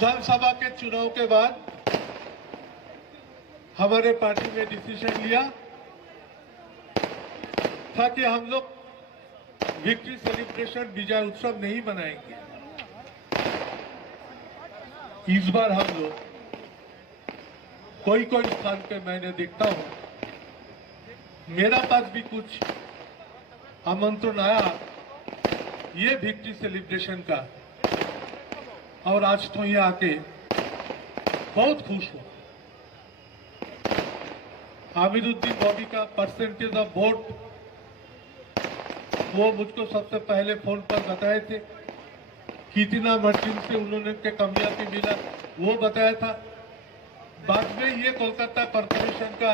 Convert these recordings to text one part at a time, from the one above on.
विधानसभा के चुनाव के बाद हमारे पार्टी ने डिसीजन लिया था कि हम लोग विक्ट्री सेलिब्रेशन विजय उत्सव नहीं मनाएंगे। इस बार हम लोग कोई स्थान पे मैंने देखता हूं मेरा पास भी कुछ आमंत्रण आया ये विक्ट्री सेलिब्रेशन का, और आज तो ये आके बहुत खुश हूं। आमिरुद्दीन बॉबी का परसेंटेज ऑफ वोट वो मुझको सबसे पहले फोन पर बताए थे, कितना मर्चिन से उन्होंने के कामयाबी मिला वो बताया था। बाद में ये कोलकाता कॉर्पोरेशन का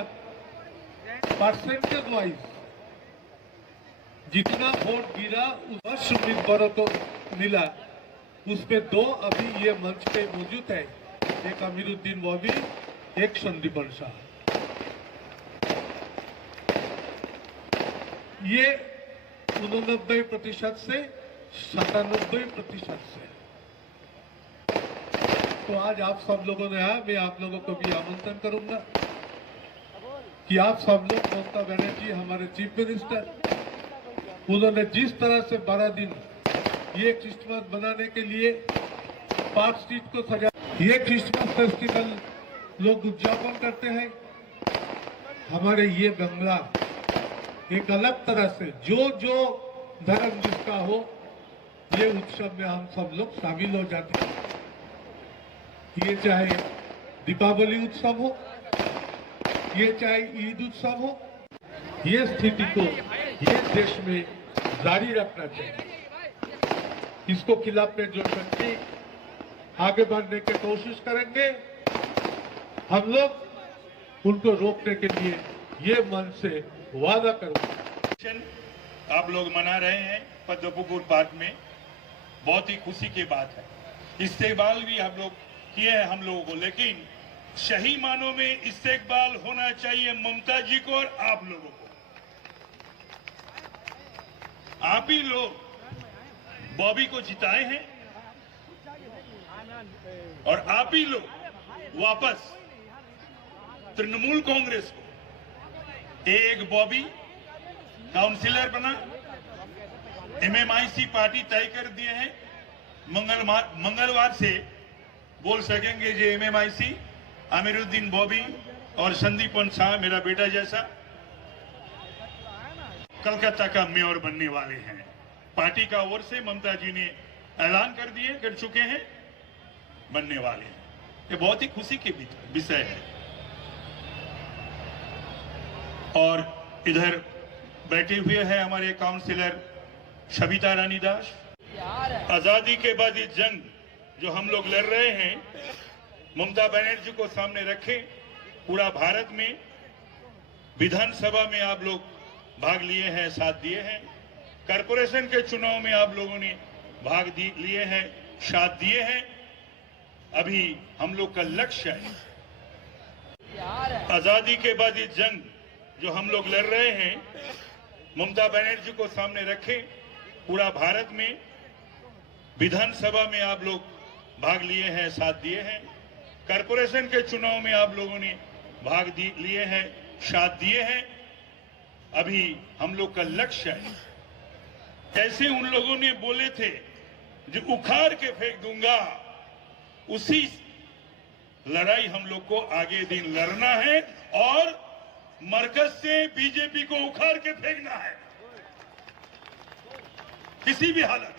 परसेंटेज वाइज जितना वोट गिरा उस उम्मीदवारों को मिला, उसमें दो अभी ये मंच पे मौजूद है, एक आमिरुद्दीन बॉबी, एक संदीपन शाह। ये 89% से 97% से। तो आज आप सब लोगों ने आया, मैं आप लोगों को भी आमंत्रण करूंगा कि आप सब लोग, ममता बनर्जी हमारे चीफ मिनिस्टर, उन्होंने जिस तरह से 12 दिन ये क्रिसमस बनाने के लिए पार्क स्ट्रीट को सजा, ये क्रिसमस फेस्टिवल लोग उद्यापन करते हैं। हमारे ये बंगला एक अलग तरह से जो धर्म जिसका हो, ये उत्सव में हम सब लोग शामिल हो जाते हैं। ये चाहे दीपावली उत्सव हो, ये चाहे ईद उत्सव हो, ये स्थिति को ये देश में जारी रखना चाहिए। इसको खिलाफ में जो शक्ति आगे बढ़ने की कोशिश करेंगे, हम लोग उनको रोकने के लिए ये मन से वादा करेंगे। आप लोग मना रहे हैं पद्मपुकुर पार्क में, बहुत ही खुशी की बात है। इस्तेकबाल भी आप लोग किए हैं हम लोगों को, लेकिन सही मानों में इस्तेकबाल होना चाहिए ममता जी को और आप लोगों को। आप ही लोग बॉबी को जिताए हैं और आप ही लोग वापस तृणमूल कांग्रेस को, एक बॉबी काउंसिलर बना, एमएमआईसी पार्टी तय कर दिए हैं। मंगलवार से बोल सकेंगे जो एमएमआईसी आमिरुद्दीन बॉबी और संदीपन शाह मेरा बेटा जैसा कलकत्ता का मेयर बनने वाले हैं। पार्टी का ओर से ममता जी ने ऐलान कर चुके हैं, बनने वाले हैं। ये बहुत ही खुशी की विषय है। और इधर बैठे हुए हैं हमारे काउंसिलर सविता रानी दास। आजादी के बाद ये जंग जो हम लोग लड़ रहे हैं, ममता बनर्जी को सामने रखें। पूरा भारत में विधानसभा में आप लोग भाग लिए हैं, साथ दिए हैं। कॉर्पोरेशन के चुनाव में आप लोगों ने भाग लिए हैं, साथ दिए हैं। अभी हम लोग का लक्ष्य है आजादी के बाद ये जंग जो हम लोग लड़ रहे हैं, ममता बनर्जी को सामने रखें। पूरा भारत में विधानसभा में आप लोग भाग लिए हैं, साथ दिए हैं। कॉर्पोरेशन के चुनाव में आप लोगों ने भाग लिए हैं, साथ दिए हैं। अभी हम लोग का लक्ष्य है, ऐसे उन लोगों ने बोले थे जो उखाड़ के फेंक दूंगा, उसी लड़ाई हम लोग को आगे दिन लड़ना है और मरकज से बीजेपी को उखाड़ के फेंकना है किसी भी हालत।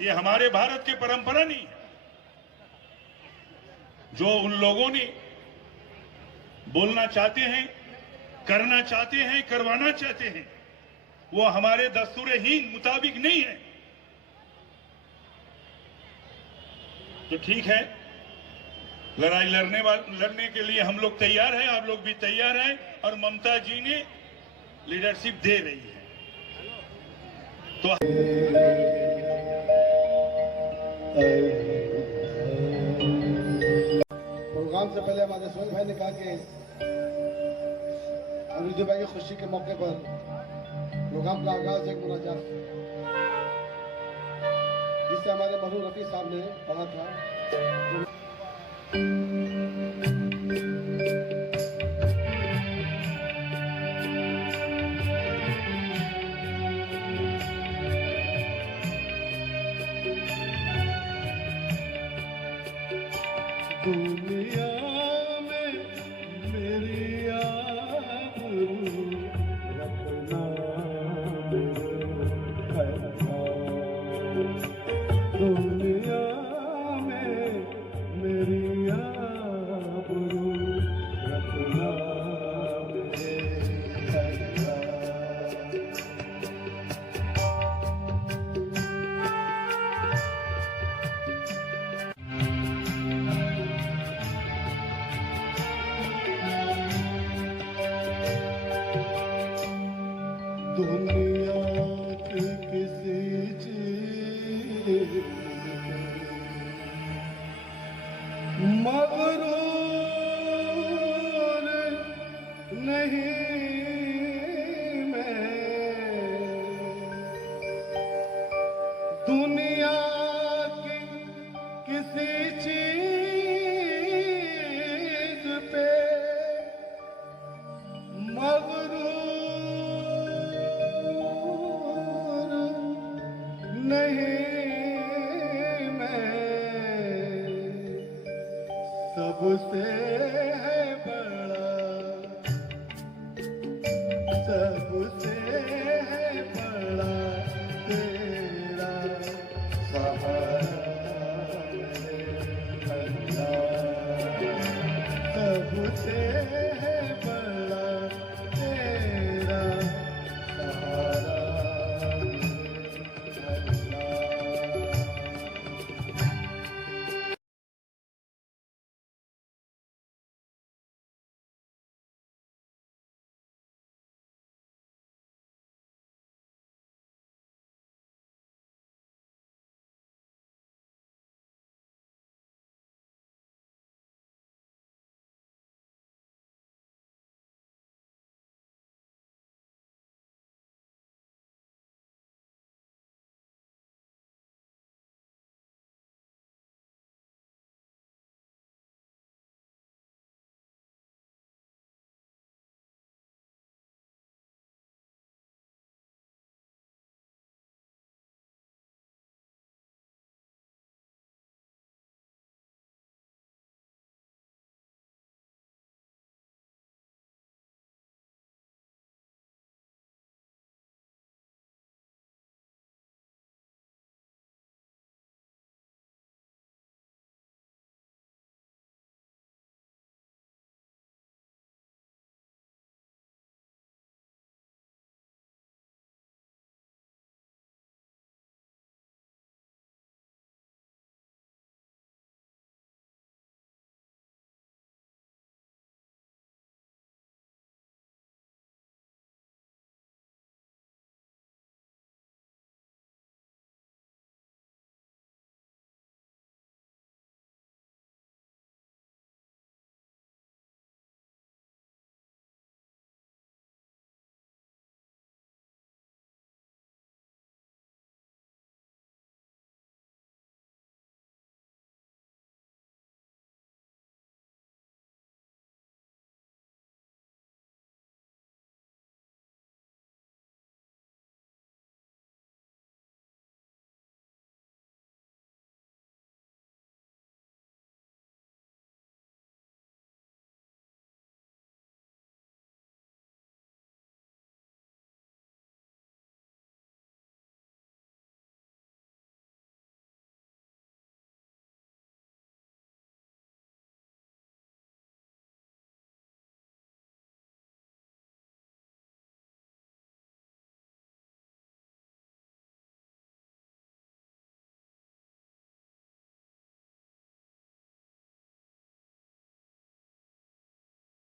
ये हमारे भारत की परंपरा नहीं है। जो उन लोगों ने बोलना चाहते हैं, करना चाहते हैं, करवाना चाहते हैं, वो हमारे दस्तूर-ए-हिंद मुताबिक नहीं है। तो ठीक है, लड़ाई लड़ने के लिए हम लोग तैयार हैं, आप लोग भी तैयार हैं, और ममता जी ने लीडरशिप दे रही है। तो प्रोग्राम से पहले हमारे सोहेल भाई ने कहा कि अमृत भाई की खुशी के मौके पर प्रोग्राम का आगाज एक मुनाजात, जिस जैसे हमारे मरहूम रफी साहब ने कहा था, दुनिया में मेरी आबरू रखना दुनिया में मेरी आबरू रखना दुनिया की किसी चीज मगरूर नहीं मैं, दुनिया की किसी चीज पे मगरूर नहीं मैं, सबसे